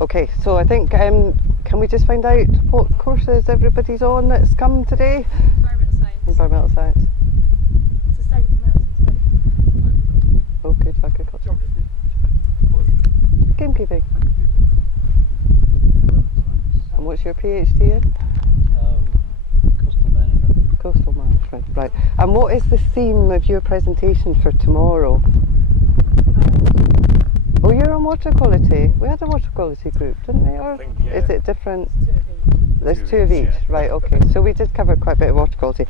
Okay, so I think, can we just find out what courses everybody's on that's come today? Environmental science. Environmental science. Sustainable mountains. Oh, good, agriculture. Gamekeeping. And what's your PhD in? Coastal management. Coastal management, right. And what is the theme of your presentation for tomorrow? Oh, you're on water quality. We had a water quality group, didn't we? Or think, yeah. is it different? There's There's two of each, yeah. right, okay. So we did cover quite a bit of water quality.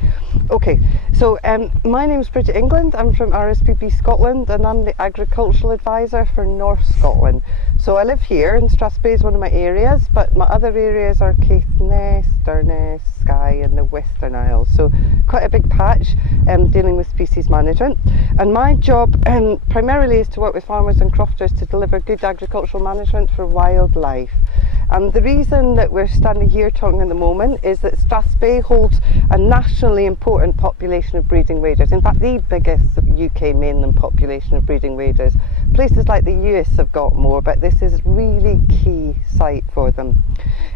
Okay, so my name's Bridget England. I'm from RSPB Scotland and I'm the agricultural advisor for North Scotland. So I live here and Strathspey is one of my areas, but my other areas are Caithness, Durness, Skye and the Western Isles. So quite a big patch dealing with species management. And my job primarily is to work with farmers and crofters to deliver good agricultural management for wildlife. And the reason that we're standing here talking at the moment is that Strathspey holds a nationally important population of breeding waders. In fact, the biggest UK mainland population of breeding waders. Places like the US have got more, but this is a really key site for them.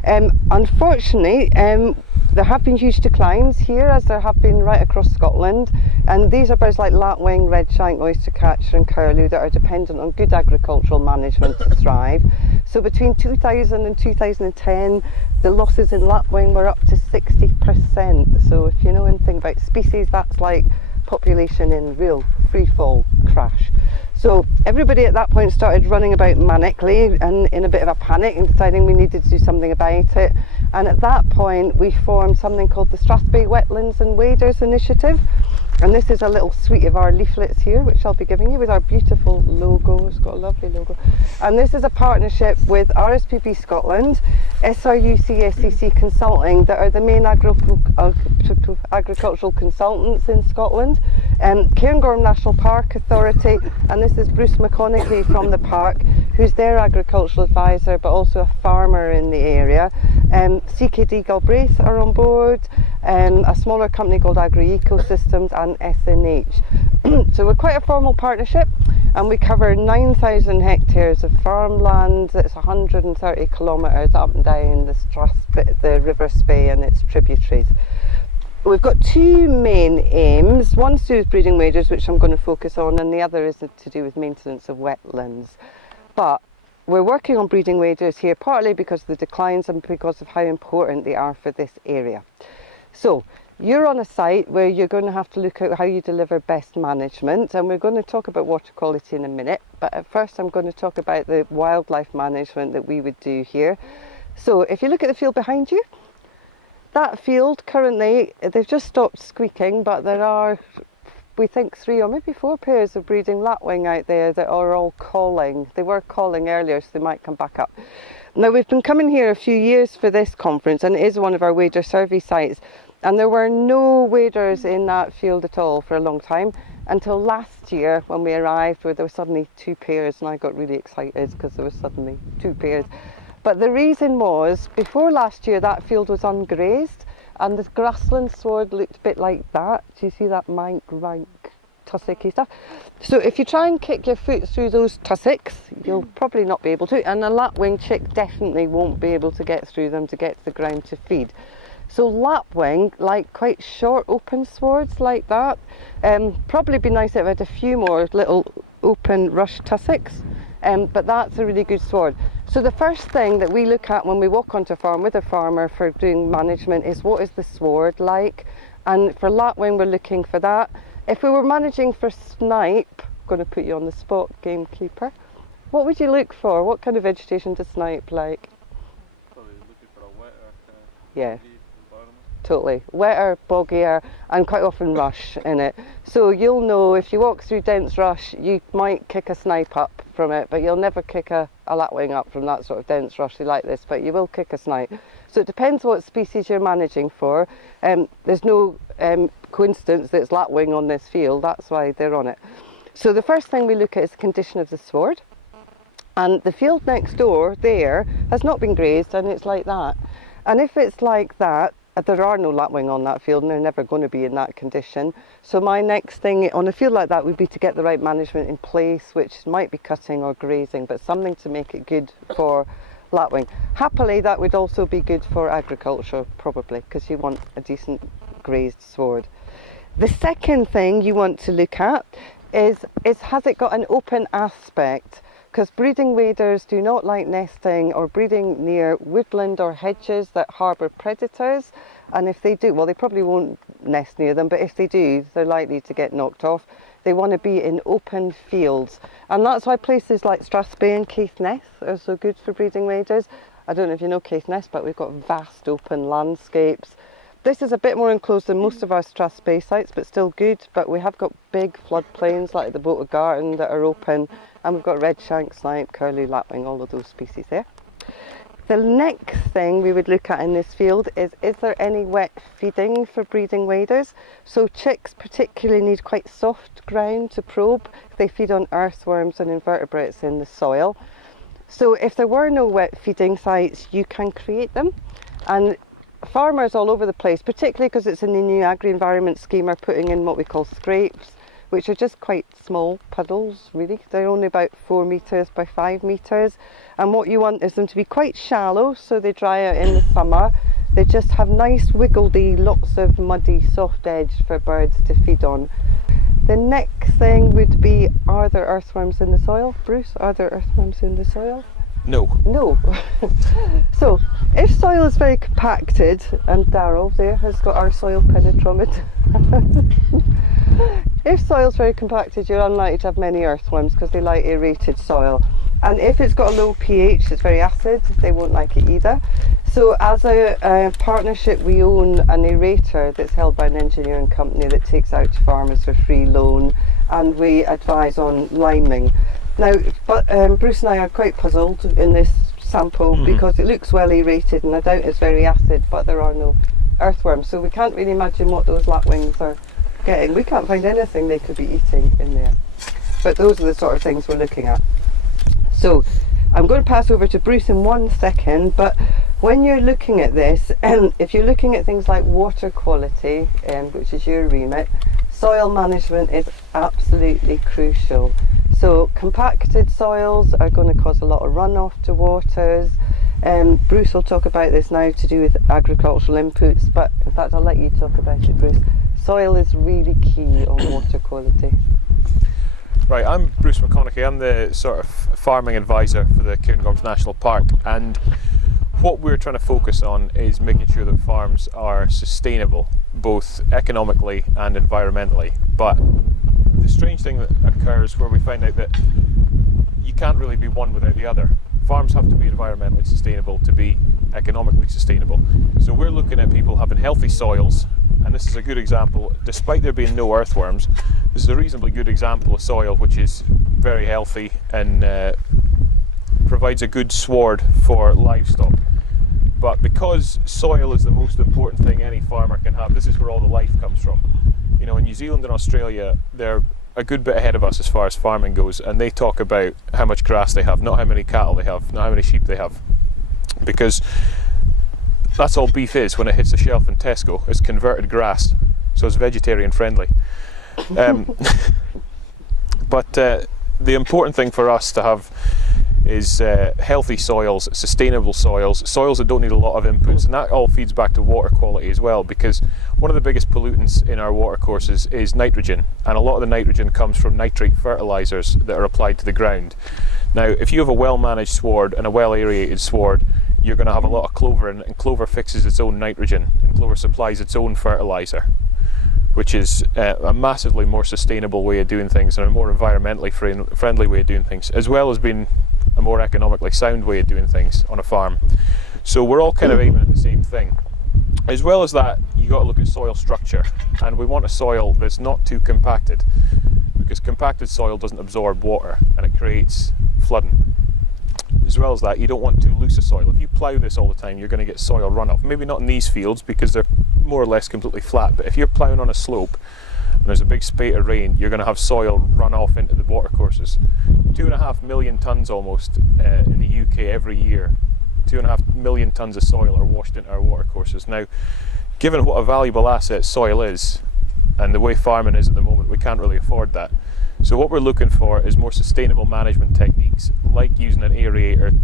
Unfortunately, there have been huge declines here, as there have been right across Scotland, and these are birds like lapwing, redshank, oystercatcher and curlew that are dependent on good agricultural management to thrive. So between 2000 and 2010, the losses in lapwing were up to 60%. So if you know anything about species, that's like population in real free fall crash. So everybody at that point started running about manically and in a bit of a panic and deciding we needed to do something about it. And at that point we formed something called the Strathspey Wetlands and Waders Initiative. And this is a little suite of our leaflets here, which I'll be giving you with our beautiful logo. It's got a lovely logo. And this is a partnership with RSPB Scotland, SRUC SCC Consulting, that are the main agricultural consultants in Scotland, Cairngorms National Park Authority, and this is Bruce McConachie from the park, who's their agricultural advisor but also a farmer in the area. CKD Galbraith are on board, a smaller company called Agri Ecosystems and SNH. So we're quite a formal partnership and we cover 9,000 hectares of farmland. It's 130 kilometres up and down the River Spey and its tributaries. We've got two main aims. One's to do with breeding waders, which I'm going to focus on, and the other is to do with maintenance of wetlands. But we're working on breeding waders here partly because of the declines and because of how important they are for this area. So you're on a site where you're going to have to look at how you deliver best management, and we're going to talk about water quality in a minute, but at first I'm going to talk about the wildlife management that we would do here. So if you look at the field behind you, that field currently, they've just stopped squeaking, but there are, we think, 3 or maybe 4 pairs of breeding lapwing out there that are all calling. They were calling earlier, so they might come back up. Now we've been coming here a few years for this conference, and it is one of our wader survey sites, and there were no waders in that field at all for a long time, until last year when we arrived, where there were suddenly 2 pairs, and I got really excited because there was suddenly 2 pairs. But the reason was, before last year that field was ungrazed and the grassland sward looked a bit like that. Do you see that rank, tussocky stuff? So if you try and kick your foot through those tussocks, you'll probably not be able to, and a lapwing chick definitely won't be able to get through them to get to the ground to feed. So lapwing like quite short open swards like that. Probably be nice if it had a few more little open rush tussocks, but that's a really good sward. So the first thing that we look at when we walk onto a farm with a farmer for doing management is what is the sward like, and for lapwing we're looking for that. If we were managing for snipe, I'm going to put you on the spot, gamekeeper, what would you look for? What kind of vegetation does snipe like? Probably looking for a wetter Yeah. Totally. Wetter, boggier, and quite often rush in it. So you'll know if you walk through dense rush, you might kick a snipe up from it, but you'll never kick a lapwing up from that sort of dense rush like this, but you will kick a snipe. So it depends what species you're managing for. There's no coincidence that it's lapwing on this field, that's why they're on it. So the first thing we look at is the condition of the sward. And the field next door there has not been grazed, and it's like that. And if it's like that, there are no lapwing on that field and they're never going to be in that condition. So my next thing on a field like that would be to get the right management in place, which might be cutting or grazing, but something to make it good for lapwing. Happily, that would also be good for agriculture, probably, because you want a decent grazed sward. The second thing you want to look at is has it got an open aspect? Because breeding waders do not like nesting or breeding near woodland or hedges that harbour predators. And if they do, well, they probably won't nest near them, but if they do, they're likely to get knocked off. They want to be in open fields. And that's why places like Strathspey and Caithness are so good for breeding waders. I don't know if you know Caithness, but we've got vast open landscapes. This is a bit more enclosed than most of our Strathspey sites, but still good. But we have got big floodplains like the Boated Garden that are open, and we've got redshank, snipe, curlew, lapwing, all of those species there. The next thing we would look at in this field is there any wet feeding for breeding waders? So chicks particularly need quite soft ground to probe. They feed on earthworms and invertebrates in the soil. So if there were no wet feeding sites, you can create them. And farmers all over the place, particularly because it's in the new agri-environment scheme, are putting in what we call scrapes, which are just quite small puddles, really. They're only about 4 metres by 5 metres. And what you want is them to be quite shallow, so they dry out in the summer. They just have nice wiggledy, lots of muddy, soft edge for birds to feed on. The next thing would be, are there earthworms in the soil? Bruce, are there earthworms in the soil? No. No. So, if soil is very compacted, and Darryl there has got our soil penetrometer. If soil is very compacted, you're unlikely to have many earthworms because they like aerated soil. And if it's got a low pH, it's very acid, they won't like it either. So as a partnership, we own an aerator that's held by an engineering company that takes out to farmers for free loan, and we advise on liming. Now, but Bruce and I are quite puzzled in this sample because it looks well aerated and I doubt it's very acid, but there are no earthworms. So we can't really imagine what those lapwings are getting. We can't find anything they could be eating in there. But those are the sort of things we're looking at. So I'm going to pass over to Bruce in 1 second, but when you're looking at this, if you're looking at things like water quality, which is your remit, soil management is absolutely crucial. So compacted soils are going to cause a lot of runoff to waters. Bruce will talk about this now to do with agricultural inputs, but in fact I'll let you talk about it, Bruce. Soil is really key on water quality. Right, I'm Bruce McConachie. I'm the sort of farming advisor for the Cairngorms National Park, and what we're trying to focus on is making sure that farms are sustainable, both economically and environmentally. But the strange thing that occurs where we find out that you can't really be one without the other. Farms have to be environmentally sustainable to be economically sustainable. So we're looking at people having healthy soils, and this is a good example. Despite there being no earthworms, this is a reasonably good example of soil which is very healthy and provides a good sward for livestock. But because soil is the most important thing any farmer can have, this is where all the life comes from. You know, in New Zealand and Australia, they're a good bit ahead of us as far as farming goes, and they talk about how much grass they have, not how many cattle they have, not how many sheep they have, because that's all beef is when it hits the shelf in Tesco. It's converted grass, so it's vegetarian friendly. But the important thing for us to have is healthy soils, sustainable soils, soils that don't need a lot of inputs, and that all feeds back to water quality as well, because one of the biggest pollutants in our watercourses is nitrogen, and a lot of the nitrogen comes from nitrate fertilisers that are applied to the ground. Now, if you have a well-managed sward and a well-aerated sward, you're going to have a lot of clover, and clover fixes its own nitrogen, and clover supplies its own fertiliser, which is a massively more sustainable way of doing things and a more environmentally friendly way of doing things, as well as being a more economically sound way of doing things on a farm. So we're all kind of aiming at the same thing. As well as that, you got to look at soil structure, and we want a soil that's not too compacted, because compacted soil doesn't absorb water and it creates flooding. As well as that, you don't want too loose a soil. If you plough this all the time, you're going to get soil runoff. Maybe not in these fields because they're more or less completely flat, but if you're ploughing on a slope and there's a big spate of rain, you're going to have soil run off into the watercourses. 2.5 million tonnes almost in the UK every year. 2.5 million tonnes of soil are washed into our watercourses. Now, given what a valuable asset soil is, and the way farming is at the moment, we can't really afford that. So what we're looking for is more sustainable management techniques, like using an aerator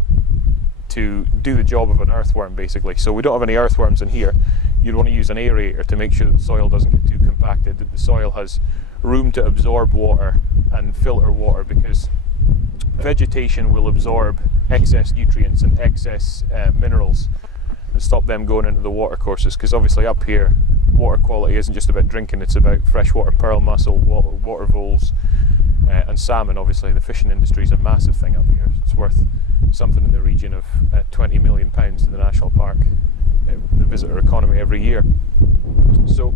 to do the job of an earthworm basically. So we don't have any earthworms in here. You'd want to use an aerator to make sure that the soil doesn't get too compacted, that the soil has room to absorb water and filter water, because vegetation will absorb excess nutrients and excess minerals and stop them going into the water courses, because obviously up here water quality isn't just about drinking, it's about freshwater pearl mussel, water voles and salmon. Obviously the fishing industry is a massive thing up here. It's worth something in the region of £20 million to the national park, the visitor economy every year. So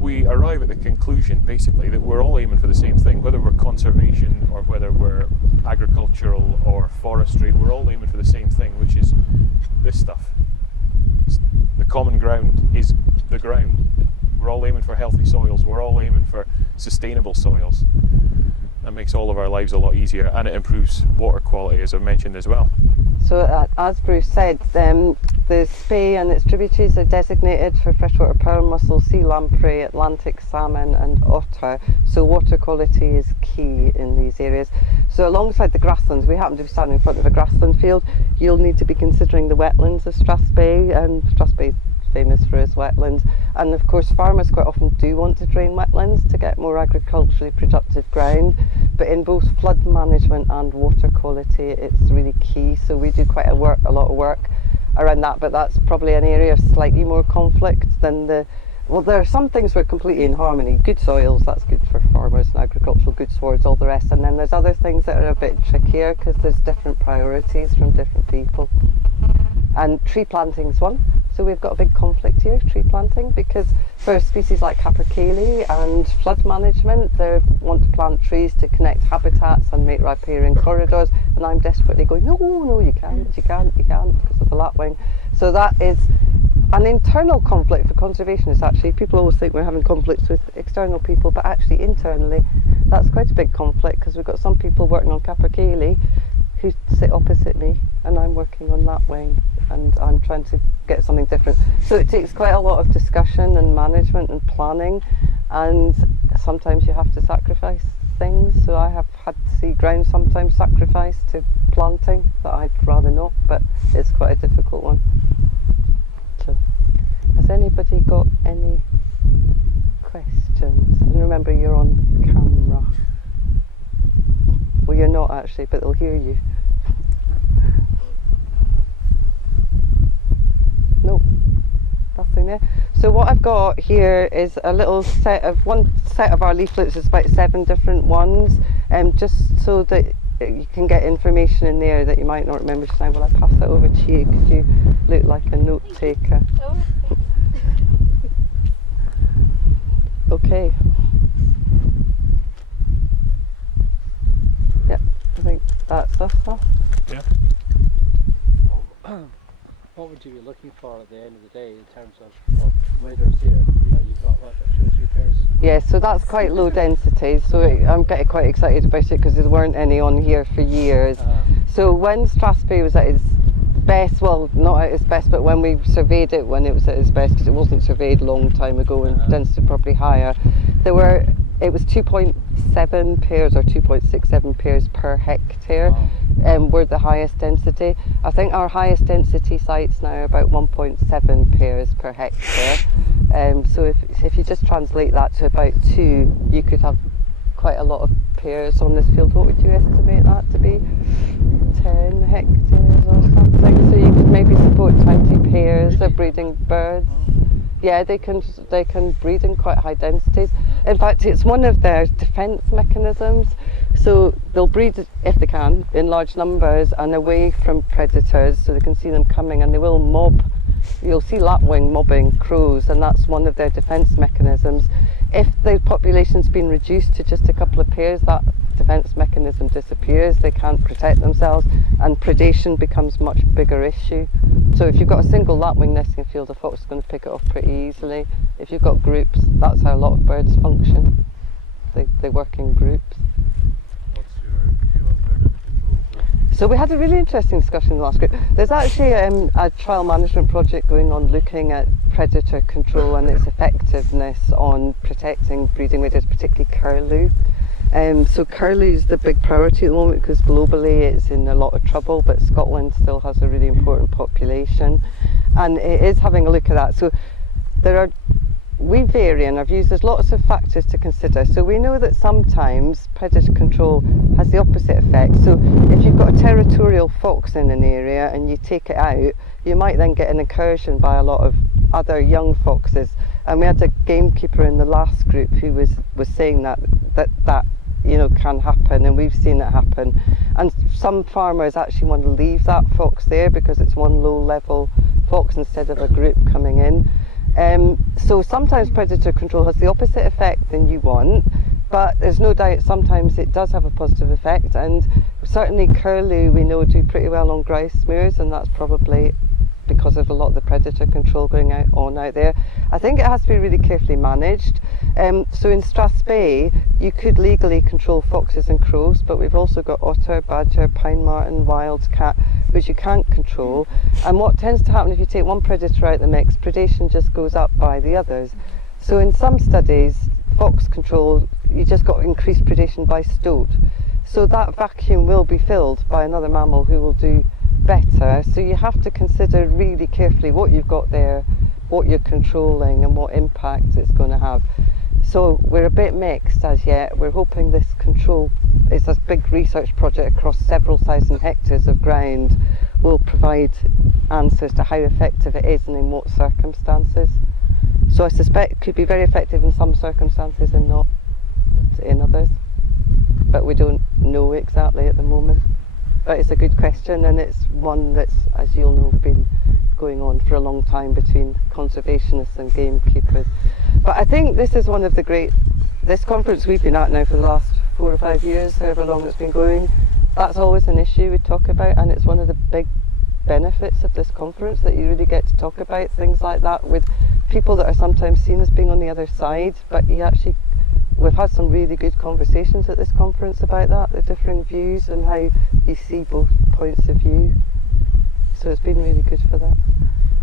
we arrive at the conclusion basically that we're all aiming for the same thing, whether we're conservation or whether we're agricultural or forestry, we're all aiming for the same thing, which is this stuff. The common ground is the ground. We're all aiming for healthy soils, we're all aiming for sustainable soils. That makes all of our lives a lot easier, and it improves water quality, as I mentioned as well. So as Bruce said, the Spey and its tributaries are designated for freshwater pearl mussel, sea lamprey, Atlantic salmon and otter. So water quality is key in these areas. So alongside the grasslands, we happen to be standing in front of a grassland field, you'll need to be considering the wetlands of Strathspey, and Strathspey is famous for its wetlands. And of course farmers quite often do want to drain wetlands to get more agriculturally productive ground, but in both flood management and water quality it's really key. So we do quite a lot of work around that, but that's probably an area of slightly more conflict than there are some things we're completely in harmony. Good soils, that's good for farmers and agricultural good swards, all the rest, and then there's other things that are a bit trickier because there's different priorities from different people. And tree planting's one. So we've got a big conflict here, tree planting, because for species like capercaillie and flood management, they want to plant trees to connect habitats and make riparian corridors, and I'm desperately going, no, you can't, because of the lapwing. So that is an internal conflict for conservationists actually. People always think we're having conflicts with external people, but actually internally, that's quite a big conflict, because we've got some people working on capercaillie who sit opposite me, and I'm working on lapwing, and I'm trying to get something different. So it takes quite a lot of discussion and management and planning, and sometimes you have to sacrifice things. So I have had to see ground sometimes sacrificed to planting that I'd rather not, but it's quite a difficult one. So has anybody got any questions? And remember, you're on camera. Well, you're not actually, but they'll hear you. Nope, nothing there. So what I've got here is a little one set of our leaflets. It's about 7 different ones, just so that you can get information in there that you might not remember just now. Will I pass that over to you? Because you look like a note taker. Okay. Yep, I think that's us stuff. Yeah. What would you be looking for at the end of the day in terms of waders here? You know, you've got what, 2 or 3 pairs? Yeah, so that's quite low density, so I'm getting quite excited about it because there weren't any on here for years. So when Strathspey was at its best, well, not at its best, but when we surveyed it when it was at its best, because it wasn't surveyed a long time ago and density probably higher, it was 2.7 pairs or 2.67 pairs per hectare. Were the highest density. I think our highest density sites now are about 1.7 pairs per hectare. So if you just translate that to about 2, you could have quite a lot of pairs on this field. What would you estimate that to be? 10 hectares or something. So you could maybe support 20 pairs of breeding birds. Yeah, they can breed in quite high densities. In fact, it's one of their defence mechanisms. So they'll breed, if they can, in large numbers and away from predators, so they can see them coming, and they will mob. You'll see lapwing mobbing crows, and that's one of their defence mechanisms. If the population's been reduced to just a couple of pairs, that defence mechanism disappears. They can't protect themselves, and predation becomes a much bigger issue. So if you've got a single lapwing nesting field, a fox is going to pick it off pretty easily. If you've got groups, that's how a lot of birds function. They work in groups. What's your view on predator control? So we had a really interesting discussion in the last group. There's actually a trial management project going on looking at predator control and its effectiveness on protecting breeding waders, particularly curlew. So curlew is the big priority at the moment because globally it's in a lot of trouble, but Scotland still has a really important population, and it is having a look at that. So we vary in our views. There's lots of factors to consider. So we know that sometimes predator control has the opposite effect. So if you've got a territorial fox in an area and you take it out, you might then get an incursion by a lot of other young foxes. And we had a gamekeeper in the last group who was saying that can happen, and we've seen it happen. And some farmers actually want to leave that fox there because it's one low level fox instead of a group coming in. So sometimes predator control has the opposite effect than you want, but there's no doubt sometimes it does have a positive effect, and certainly curlew we know do pretty well on grouse moors, and that's probably because of a lot of the predator control going on out there. I think it has to be really carefully managed. So in Strathspey you could legally control foxes and crows, but we've also got otter, badger, pine marten, wildcat, which you can't control. And what tends to happen if you take one predator out of the mix, predation just goes up by the others. So in some studies, fox control, you just got increased predation by stoat. So that vacuum will be filled by another mammal who will do better. So you have to consider really carefully what you've got there, what you're controlling, and what impact it's going to have. So we're a bit mixed as yet. We're hoping this control is a big research project across several thousand hectares of ground will provide answers to how effective it is and in what circumstances. So I suspect it could be very effective in some circumstances and not in others, but we don't know exactly at the moment. But it's a good question, and it's one that's, as you'll know, been going on for a long time between conservationists and gamekeepers. But I think this is one of the this conference we've been at now for the last 4 or 5 years, however long it's been going, that's always an issue we talk about, and it's one of the big benefits of this conference, that you really get to talk about things like that with people that are sometimes seen as being on the other side, but we've had some really good conversations at this conference about that, the differing views and how you see both points of view. So it's been really good for that.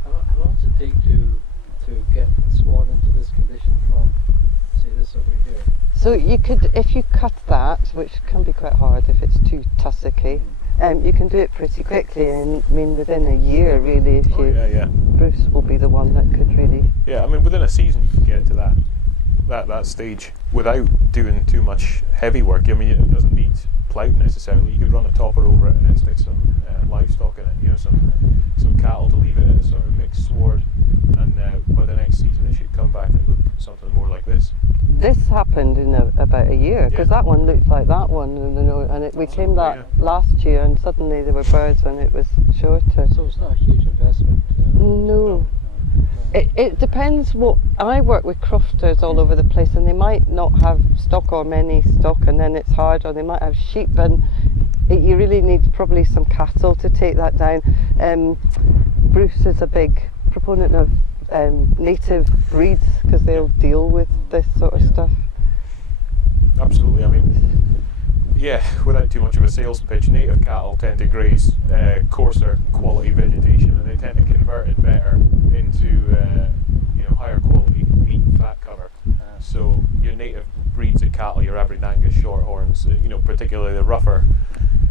How long does it take to get swan into this condition from, say, this over here? So you could, if you cut that, which can be quite hard if it's too tussocky, you can do it pretty quickly, and I mean within a year really. If Bruce will be the one that could really. Yeah, I mean within a season you can get to that stage without doing too much heavy work. I mean it doesn't need ploughed necessarily. You could run a topper over it and then stick some livestock in it, some cattle to leave it in a sort of mixed sward, and by the next season it should come back and look something more like this. This happened in about a year, because that one looked like that one, and we came last year, and suddenly there were birds and it was shorter. So it's not a huge investment? No. It depends what. I work with crofters all over the place, and they might not have stock or many stock, and then it's hard, or they might have sheep, and you really need probably some cattle to take that down. Bruce is a big proponent of native breeds because they'll deal with this sort of stuff. Absolutely. I mean, without too much of a sales pitch, native cattle tend to graze coarser quality vegetation, and they tend to convert it better into higher quality meat and fat cover. So your native breeds of cattle, your Aberdeen Angus, Shorthorns, particularly the rougher,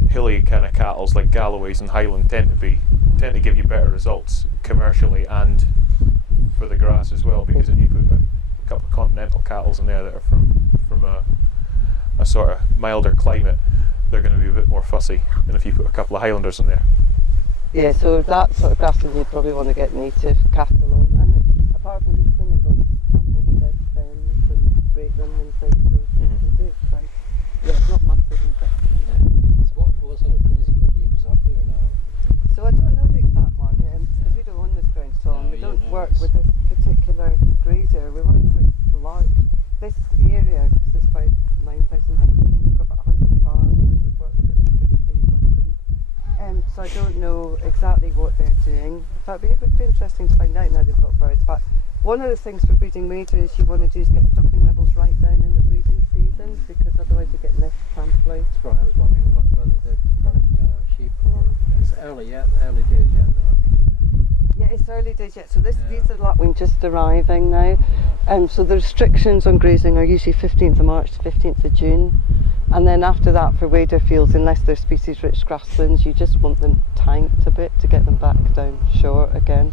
hilly kind of cattles like Galloways and Highland tend to give you better results commercially and for the grass as well, because if you put a couple of continental cattles in there that are from a sort of milder climate, they're going to be a bit more fussy than if you put a couple of Highlanders in there. Yeah, so that sort of grassland you'd probably want to get native cattle on, and apart from eating it, they'll sample the dead stems and break them and things, so you can do it quite. Yeah, it's not massive investment. So what sort of grazing regimes are there now? So I don't know the exact one, because we don't own this ground at all, and we don't work with this particular grazer. We work with this area, because it's about 9,000 hectares. I think we've got about 100 farms, and we've worked with 50 of them. So I don't know exactly what they're doing. In fact, it would be interesting to find out now they've got birds. But one of the things for breeding majors you want to do is get stocking levels right down in the breeding season, because otherwise you get nest trampling. That's right. I was wondering whether they're running sheep, or it's early days yet though, I think. Yeah, it's early days yet. So these are lapwing just arriving now. So the restrictions on grazing are usually 15th of March to 15th of June. And then after that, for wader fields, unless they're species-rich grasslands, you just want them tanked a bit to get them back down short again.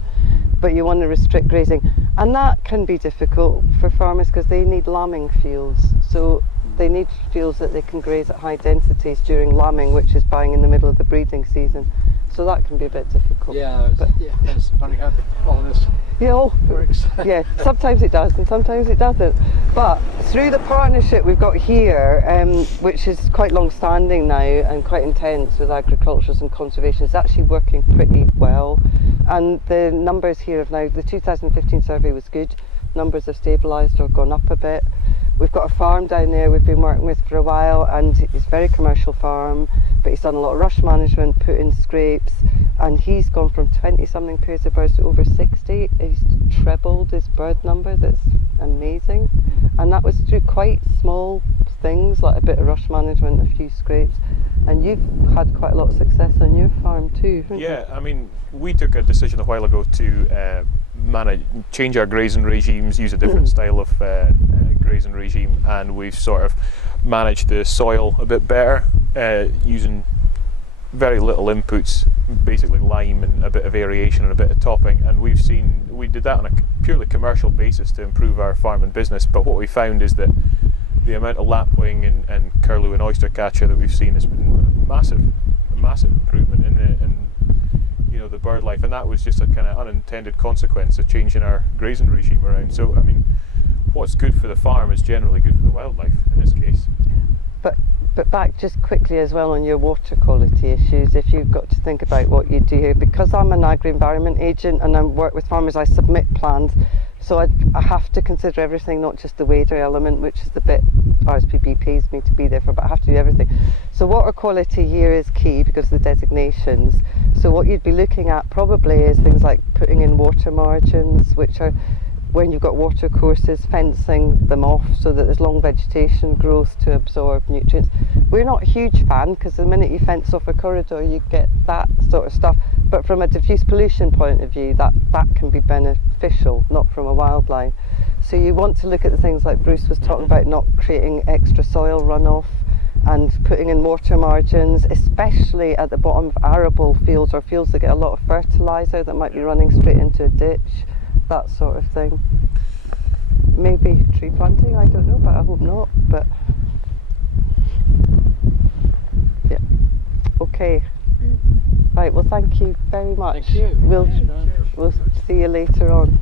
But you want to restrict grazing. And that can be difficult for farmers because they need lambing fields. So they need fields that they can graze at high densities during lambing, which is bang in the middle of the breeding season. So that can be a bit difficult. It's funny how all this works. Yeah, sometimes it does and sometimes it doesn't. But through the partnership we've got here, which is quite long standing now and quite intense with agriculturists and conservation, it's actually working pretty well. And the numbers here have now, the 2015 survey was good, numbers have stabilised or gone up a bit. We've got a farm down there we've been working with for a while, and it's a very commercial farm, but he's done a lot of rush management, put in scrapes, and he's gone from 20 something pairs of birds to over 60. He's trebled his bird number. That's amazing. And that was through quite small things like a bit of rush management, a few scrapes. And you've had quite a lot of success on your farm too, haven't you? Yeah, I mean, we took a decision a while ago to change our grazing regimes, use a different style of grazing regime, and we've sort of managed the soil a bit better, using very little inputs, basically lime and a bit of aeration and a bit of topping. And we did that on a purely commercial basis to improve our farming business. But what we found is that the amount of lapwing and curlew and oyster catcher that we've seen has been a massive improvement in the bird life, and that was just a kind of unintended consequence of changing our grazing regime around. So I mean, what's good for the farm is generally good for the wildlife in this case. But back just quickly as well on your water quality issues, if you've got to think about what you do here, because I'm an agri-environment agent and I work with farmers, I submit plans, so I have to consider everything, not just the wader element, which is the bit RSPB pays me to be there for, but I have to do everything. So water quality here is key because of the designations. So what you'd be looking at probably is things like putting in water margins, which are, when you've got water courses, fencing them off so that there's long vegetation growth to absorb nutrients. We're not a huge fan because the minute you fence off a corridor you get that sort of stuff, but from a diffuse pollution point of view that can be beneficial, not from a wildlife. So you want to look at the things like Bruce was talking about, not creating extra soil runoff and putting in water margins, especially at the bottom of arable fields or fields that get a lot of fertiliser that might be running straight into a ditch, that sort of thing. Maybe tree planting, I don't know, but I hope not. But yeah, okay. Right, well thank you very much. Thank you. We'll see you later on.